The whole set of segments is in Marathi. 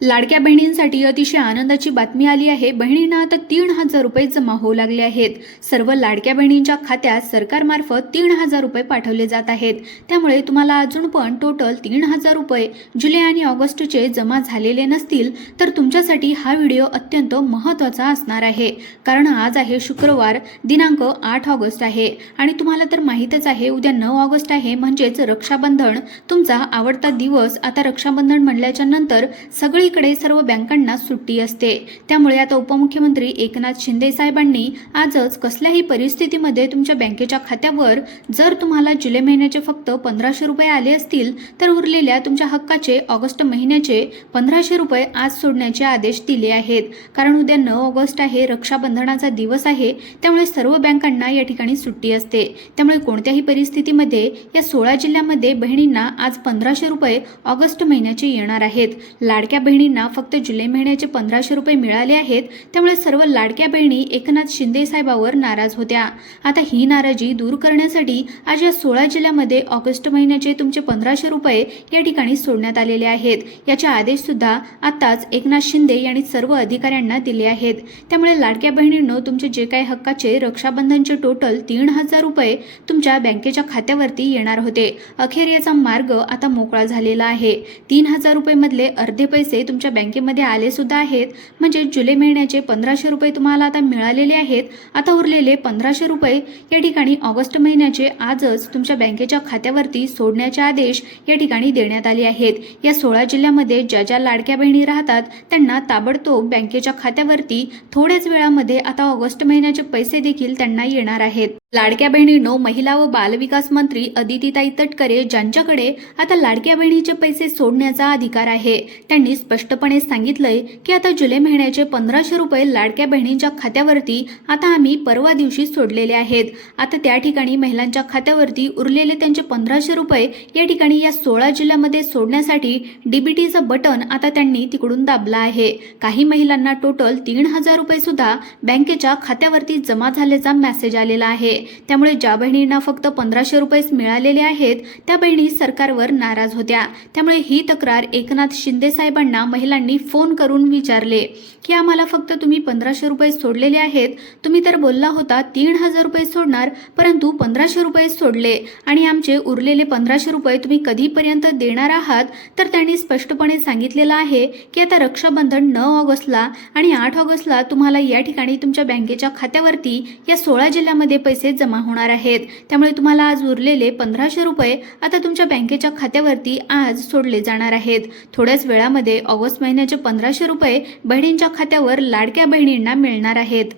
लाडक्या बहिणींसाठी अतिशय आनंदाची बातमी आली आहे। बहिणींना आता 3,000 रुपये जमा होऊ लागले आहेत। सर्व लाडक्या बहिणींच्या खात्यात सरकारमार्फत 3,000 रुपये पाठवले जात आहेत। त्यामुळे तुम्हाला अजून पण टोटल 3,000 रुपये जुलै आणि ऑगस्टचे जमा झालेले नसतील तर तुमच्यासाठी हा व्हिडिओ अत्यंत महत्त्वाचा असणार आहे। कारण आज आहे शुक्रवार दिनांक 8 ऑगस्ट आहे आणि तुम्हाला तर माहीतच आहे उद्या 9 ऑगस्ट आहे, म्हणजेच रक्षाबंधन, तुमचा आवडता दिवस। आता रक्षाबंधन म्हणल्याच्या नंतर सगळीकडे सर्व बँकांना सुट्टी असते। त्यामुळे आता उपमुख्यमंत्री एकनाथ शिंदे साहेबांनी आजच कसल्याही परिस्थितीमध्ये तुमच्या बँकेच्या खात्यावर जर तुम्हाला जुलै महिन्याचे फक्त 1,500 रुपये आले असतील तर उरलेल्या तुमच्या हक्काचे ऑगस्ट महिन्याचे 1,500 रुपये आज सोडण्याचे आदेश दिले आहेत। कारण उद्या 9 ऑगस्ट आहे, रक्षाबंधनाचा दिवस आहे, त्यामुळे सर्व बँकांना या ठिकाणी सुट्टी असते। त्यामुळे कोणत्याही परिस्थितीमध्ये या 16 जिल्ह्यांमध्ये बहिणींना आज 1,500 रुपये ऑगस्ट महिन्याचे येणार आहेत। लाडक्या बहिणींना फक्त जुलै महिन्याचे 1,500 रुपये मिळाले आहेत। त्यामुळे सर्व लाडक्या बहिणी एकनाथ शिंदे साहेबांवर नाराज होत्या। आता ही नाराजी दूर करण्यासाठी आज या 16 जिल्ह्यांमध्ये ऑगस्ट महिन्याचे तुमचे 1,500 रुपये या ठिकाणी सोडण्यात आलेले आहेत। याचे आदेश सुद्धा आताच एकनाथ शिंदे यांनी सर्व अधिकाऱ्यांना दिले आहेत। त्यामुळे लाडक्या बहिणींनो, तुमचे जे काही हक्काचे रक्षाबंधनचे टोटल 3,000 रुपये तुमच्या बँकेच्या खात्यावरती येणार होते, अखेर याचा मार्ग आता मोकळा झालेला आहे। 3,000 रुपये मधले अर्धे पैसे तुमच्या बँकेमध्ये आले सुद्धा आहेत, म्हणजे जुलै महिन्याचे 1,500 रुपये तुम्हाला आता मिळालेले आहेत। आता उरलेले 1,500 रुपये या ठिकाणी ऑगस्ट महिन्याचे आजच तुमच्या बँकेच्या खात्यावरती सोडण्याचे आदेश या ठिकाणी देण्यात आले आहेत। या 16 जिल्ह्यांमध्ये ज्या ज्या लाडक्या बहिणी राहतात त्यांना ताबडतोब बँकेच्या खात्यावरती थोड्याच वेळामध्ये आता ऑगस्ट महिन्याचे पैसे देखील त्यांना येणार आहेत। लाडक्या बहिणींनो, महिला व बालविकास मंत्री अदितीताई तटकरे ज्यांच्याकडे आता लाडक्या बहिणीचे पैसे सोडण्याचा अधिकार आहे, त्यांनी स्पष्टपणे सांगितलंय की आता जुलै महिन्याचे 1,500 रुपये लाडक्या बहिणींच्या खात्यावरती आता आम्ही परवा दिवशी सोडलेले आहेत। आता त्या ठिकाणी महिलांच्या खात्यावरती उरलेले त्यांचे 1,500 रुपये या ठिकाणी या 16 जिल्ह्यांमध्ये सोडण्यासाठी डीबीटीचं बटन आता त्यांनी तिकडून दाबलं आहे। काही महिलांना टोटल 3,000 रुपये सुद्धा बँकेच्या खात्यावरती जमा झाल्याचा मेसेज आलेला आहे। त्यामुळे ज्या बहिणींना फक्त 1,500 रुपये मिळालेले आहेत त्या बहिणी सरकारवर नाराज होत्या। त्यामुळे ही तक्रार एकनाथ शिंदे साहेबांना महिलांनी फोन करून विचारले की आम्हाला फक्त तुम्ही 1,500 रुपये सोडलेले आहेत, तुम्ही तर बोलला होता 3,000 रुपये सोडणार, परंतु 1,500 रुपये सोडले आणि आमचे उरलेले 1,500 रुपये तुम्ही कधीपर्यंत देणार आहात? तर त्यांनी स्पष्टपणे सांगितलेलं आहे की आता रक्षाबंधन 9 ऑगस्टला आणि 8 ऑगस्टला तुम्हाला या ठिकाणी तुमच्या बँकेच्या खात्यावरती या 16 जिल्ह्यांमध्ये पैसे जमा होणार आहेत। त्यामुळे तुम्हाला आज उरलेले 1,500 रुपये आता तुमच्या बँकेच्या खात्यावरती आज सोडले जाणार आहेत। थोड्याच वेळामध्ये ऑगस्ट महिन्याचे 1,500 रुपये बहिणींच्या खात्यावर लाडक्या बहिणींना मिळणार आहेत।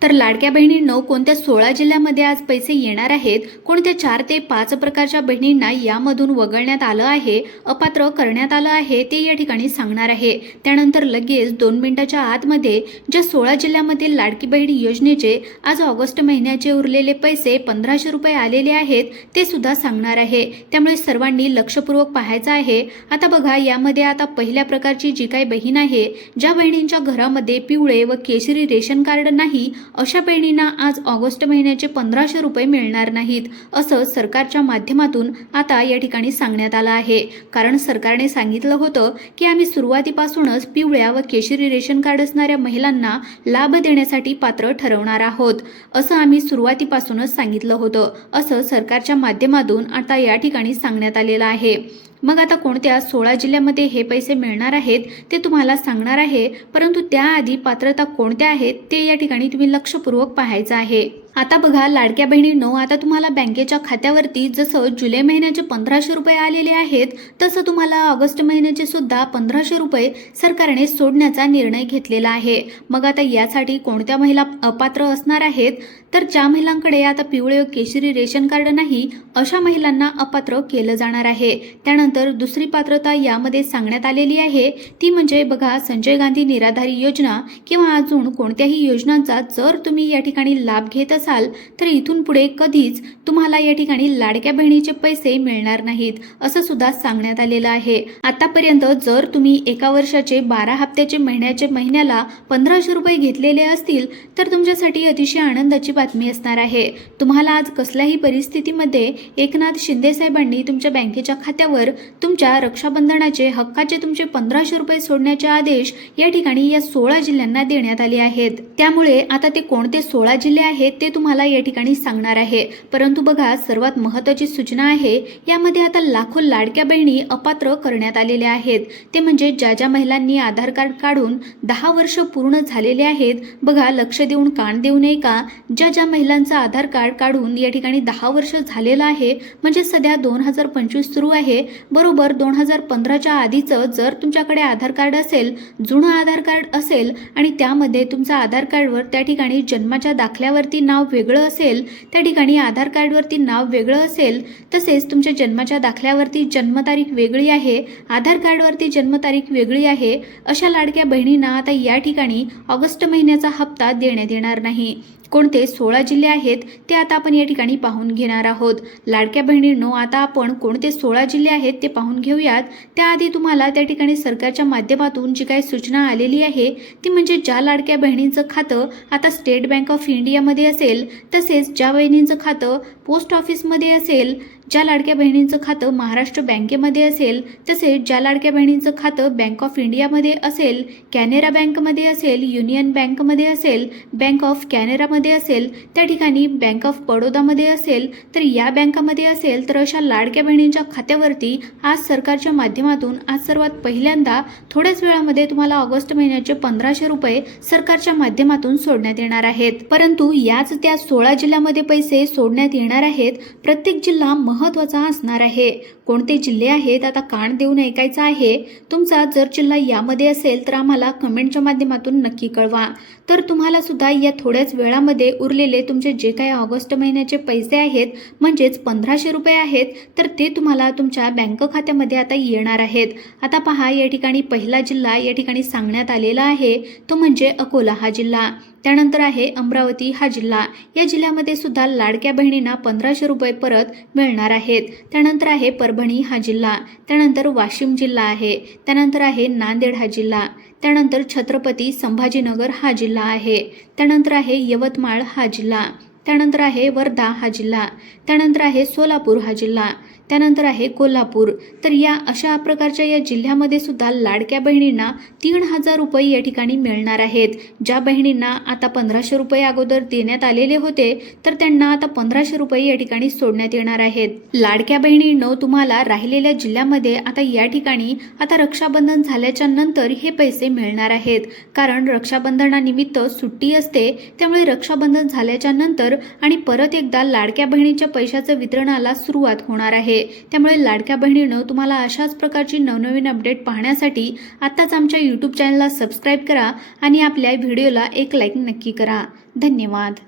तर लाडक्या बहिणींनो, कोणत्या 16 जिल्ह्यांमध्ये आज पैसे येणार आहेत, कोणत्या 4 ते 5 प्रकारच्या बहिणींना यामधून वगळण्यात आलं आहे, अपात्र करण्यात आलं आहे, ते या ठिकाणी सांगणार आहे। त्यानंतर लगेच 2 मिनिटाच्या आतमध्ये ज्या 16 जिल्ह्यांमध्ये लाडकी बहीण योजनेचे आज ऑगस्ट महिन्याचे उरलेले पैसे 1,500 रुपये आलेले आहेत ते सुद्धा सांगणार आहे। त्यामुळे सर्वांनी लक्षपूर्वक पाहायचं आहे। आता बघा, यामध्ये आता पहिल्या प्रकारची जी काही बहीण आहे, ज्या बहिणींच्या घरामध्ये पिवळे व केशरी रेशन कार्ड नाही, अशा बहिणींना आज ऑगस्ट महिन्याचे 1,500 रुपये मिळणार नाहीत, असं सरकारच्या माध्यमातून आता या ठिकाणी सांगण्यात आलं आहे। कारण सरकारने सांगितलं होतं की आम्ही सुरुवातीपासूनच पिवळ्या व केशरी रेशन कार्ड असणाऱ्या महिलांना लाभ देण्यासाठी पात्र ठरवणार आहोत, असं आम्ही सुरुवातीपासूनच सांगितलं होतं, असं सरकारच्या माध्यमातून आता या ठिकाणी सांगण्यात आलेलं आहे। मग आता कोणत्या 16 जिल्ह्यांमध्ये हे पैसे मिळणार आहेत ते तुम्हाला सांगणार आहे, परंतु त्याआधी पात्रता कोणत्या आहेत ते या ठिकाणी तुम्ही लक्षपूर्वक पाहायचं आहे। आता बघा लाडक्या बहिणींनो, आता तुम्हाला बँकेच्या खात्यावरती जसं जुलै महिन्याचे 1,500 रुपये आलेले आहेत तसं तुम्हाला ऑगस्ट महिन्याचे सुद्धा 1,500 रुपये सरकारने सोडण्याचा निर्णय घेतलेला आहे। मग आता यासाठी कोणत्या महिला अपात्र असणार आहेत, तर ज्या महिलांकडे आता पिवळे व केशरी रेशन कार्ड नाही अशा महिलांना अपात्र केलं जाणार आहे। त्यानंतर दुसरी पात्रता यामध्ये सांगण्यात आलेली आहे ती म्हणजे बघा, संजय गांधी निराधारी योजना किंवा अजून कोणत्याही योजनांचा जर तुम्ही या ठिकाणी लाभ घेत असाल तर इथून पुढे कधीच तुम्हाला या ठिकाणी लाडक्या बहिणीचे पैसे मिळणार नाहीत असं सुद्धा सांगण्यात आलेलं आहे। आतापर्यंत जर तुम्ही एका वर्षाचे 12 हप्त्याचे महिन्याला 1500 रुपये घेतलेले असतील तर तुमच्यासाठी अतिशय आनंदाची बातमी असणार आहे। तुम्हाला आज कसल्याही परिस्थितीमध्ये एकनाथ शिंदे साहेबांनी तुमच्या बँकेच्या खात्यावर तुमच्या रक्षाबंधनाचे हक्काचे तुमचे 1500 रुपये सोडण्याचे आदेश या ठिकाणी या 16 जिल्ह्यांना देण्यात आले आहेत। त्यामुळे आता ते कोणते 16 जिल्हे आहेत ते तुम्हाला या ठिकाणी सांगणार आहे। परंतु बघा, सर्वात महत्त्वाची सूचना आहे, यामध्ये आता लाखो लाडक्या बहिणी अपात्र करण्यात आलेल्या आहेत। ते म्हणजे ज्या महिलांनी आधार कार्ड काढून 10 वर्ष पूर्ण झालेले आहेत, बघा लक्ष देऊन कान देऊ नये का, ज्या महिलांचं आधार कार्ड काढून या ठिकाणी 10 वर्ष झालेलं आहे, म्हणजे सध्या 2025 सुरू आहे, बरोबर 2015च्या आधीचं जर तुमच्याकडे आधार कार्ड असेल, जुनं आधार कार्ड असेल आणि त्यामध्ये तुमच्या आधार कार्डवर त्या ठिकाणी जन्माच्या दाखल्यावरती नाव वेगळं असेल, त्या ठिकाणी आधार कार्डवरती नाव वेगळं असेल, तसेच तुमच्या जन्माच्या दाखल्यावरती जन्मतारीख वेगळी आहे, आधार कार्डवरती जन्मतारीख वेगळी आहे, अशा लाडक्या बहिणींना आता या ठिकाणी ऑगस्ट महिन्याचा हप्ता देण्यात येणार नाही। कोणते 16 जिल्हे आहेत ते आता आपण या ठिकाणी पाहून घेणार आहोत। लाडक्या बहिणींनो, आता आपण कोणते 16 जिल्हे आहेत ते पाहून घेऊयात। त्याआधी तुम्हाला त्या ठिकाणी सरकारच्या माध्यमातून जी काही सूचना आलेली आहे ती म्हणजे ज्या लाडक्या बहिणींचं खातं आता स्टेट बँक ऑफ इंडियामध्ये असेल, तसेच ज्या बहिणींचं खातं पोस्ट ऑफिसमध्ये असेल, ज्या लाडक्या बहिणींचं खातं महाराष्ट्र बँकेमध्ये असेल, तसेच ज्या लाडक्या बहिणींचं खातं बँक ऑफ इंडियामध्ये असेल, कॅनरा बँकमध्ये असेल, युनियन बँकमध्ये असेल, बँक ऑफ कॅनरामध्ये असेल, त्या ठिकाणी बँक ऑफ बडोदामध्ये असेल, तर या बँकामध्ये असेल, तर अशा लाडक्या बहिणींच्या खात्यावरती आज सरकारच्या माध्यमातून आज सर्वात पहिल्यांदा थोड्याच वेळामध्ये तुम्हाला ऑगस्ट महिन्याचे 1500 रुपये सरकारच्या माध्यमातून सोडण्यात येणार आहेत। परंतु याच त्या 16 जिल्ह्यामध्ये पैसे सोडण्यात येणार आहेत। प्रत्येक जिल्हा महत्त्वाचा असणार आहे। कोणते जिल्हे आहेत आता कान देऊन ऐकायचं आहे। तुमचा जर जिल्हा यामध्ये असेल तर आम्हाला कमेंटच्या माध्यमातून नक्की कळवा। तर तुम्हाला सुद्धा या थोड्याच वेळामध्ये उरलेले तुमचे जे काही ऑगस्ट महिन्याचे पैसे आहेत म्हणजेच 1500 रुपये आहेत, तर ते तुम्हाला तुमच्या बँक खात्यामध्ये आता येणार आहेत। आता पहा, या ठिकाणी पहिला जिल्हा या ठिकाणी सांगण्यात आलेला आहे तो म्हणजे अकोला हा जिल्हा। त्यानंतर आहे अमरावती हा जिल्हा। या जिल्ह्यामध्ये सुद्धा लाडक्या बहिणींना 1500 रुपये परत मिळणार आहेत। त्यानंतर आहे परभणी हा जिल्हा, त्यानंतर वाशिम जिल्हा आहे, त्यानंतर आहे नांदेड हा जिल्हा, त्यानंतर छत्रपती संभाजीनगर हा जिल्हा आहे, त्यानंतर आहे यवतमाळ हा जिल्हा, त्यानंतर आहे वर्धा हा जिल्हा, त्यानंतर आहे सोलापूर हा जिल्हा, त्यानंतर आहे कोल्हापूर। तर या अशा प्रकारच्या या जिल्ह्यामध्ये सुद्धा लाडक्या बहिणींना 3000 रुपये या ठिकाणी मिळणार आहेत। ज्या बहिणींना आता 1500 रुपये अगोदर देण्यात आलेले होते तर त्यांना आता 1500 रुपये या ठिकाणी सोडण्यात येणार आहेत। लाडक्या बहिणींनो, तुम्हाला राहिलेल्या जिल्ह्यामध्ये आता या ठिकाणी आता रक्षाबंधन झाल्याच्या नंतर हे पैसे मिळणार आहेत, कारण रक्षाबंधनानिमित्त सुट्टी असते, त्यामुळे रक्षाबंधन झाल्याच्या नंतर आणि परत एकदा लाडक्या बहिणीच्या पैशाचं वितरणाला सुरुवात होणार आहे। त्यामुळे लाडक्या बहिणींनो, तुम्हाला अशाच प्रकारची नवनवीन अपडेट पाहण्यासाठी आताच आमच्या YouTube चॅनलला सबस्क्राईब करा आणि आपल्या व्हिडिओला एक लाईक नक्की करा। धन्यवाद।